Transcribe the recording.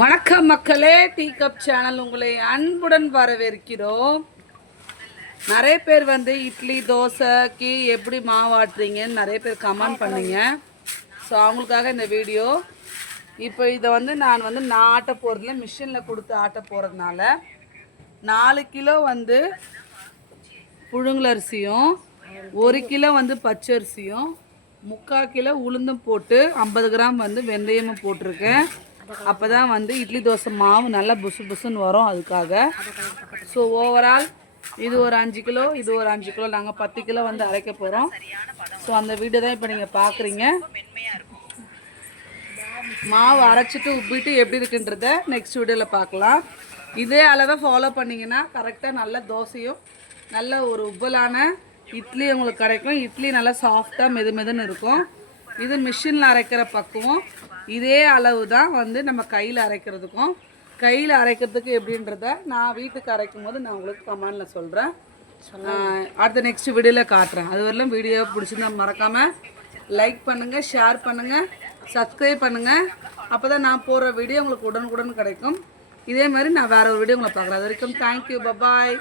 வணக்கம் மக்களே, tea cup channel உங்களை அன்புடன் வரவேற்கிறோம். நிறைய பேர் வந்து இட்லி தோசைக்கு எப்படி மாவாட்டுறீங்கன்னு நிறைய பேர் கமெண்ட் பண்ணீங்க. ஸோ அவங்களுக்காக இந்த வீடியோ. இப்போ இதை வந்து நான் ஆட்ட போகிறதுல மிஷினில் கொடுத்து ஆட்ட போகிறதுனால 4 கிலோ வந்து புழுங்கலரிசியும் 1 கிலோ வந்து பச்சரிசியும் 3/4 கிலோ உளுந்தும் போட்டு 50 கிராம் வந்து வெந்தயமும் போட்டிருக்கேன். அப்போ தான் வந்து இட்லி தோசை மாவு நல்லா புசு புசுன்னு வரும். அதுக்காக ஸோ ஓவரால் இது ஒரு 5 கிலோ, இது ஒரு 5 கிலோ, நாங்கள் 10 கிலோ வந்து அரைக்க போகிறோம். ஸோ அந்த வீடியோ தான் இப்போ நீங்கள் பார்க்குறீங்க. மாவு அரைச்சிட்டு உப்பிட்டு எப்படி இருக்குன்றத நெக்ஸ்ட் வீடியோவில் பார்க்கலாம். இதே அளவை ஃபாலோ பண்ணிங்கன்னா கரெக்டாக நல்ல தோசையும் நல்ல ஒரு உப்பலான இட்லி உங்களுக்கு கிடைக்கும். இட்லி நல்லா சாஃப்டாக மெதுன்னு இருக்கும். இது மிஷினில் அரைக்கிற பக்குவம். இதே அளவு தான் வந்து நம்ம கையில் அரைக்கிறதுக்கும். கையில் அரைக்கிறதுக்கு எப்படின்றத நான் வீட்டுக்கு அரைக்கும் போது நான் உங்களுக்கு கமெண்டில் சொல்கிறேன். அடுத்த நெக்ஸ்ட் வீடியோவில் காட்டுறேன். அது வரலும் வீடியோ பிடிச்சிருந்தா மறக்காமல் லைக் பண்ணுங்கள், ஷேர் பண்ணுங்கள், சப்ஸ்கிரைப் பண்ணுங்கள். அப்போ தான் நான் போடுற வீடியோ உங்களுக்கு உடனுக்குடன் கிடைக்கும். இதே மாதிரி நான் வேறு ஒரு வீடியோ உங்களை பார்க்குறேன். அது வரைக்கும் தேங்க்யூ, பபாய்.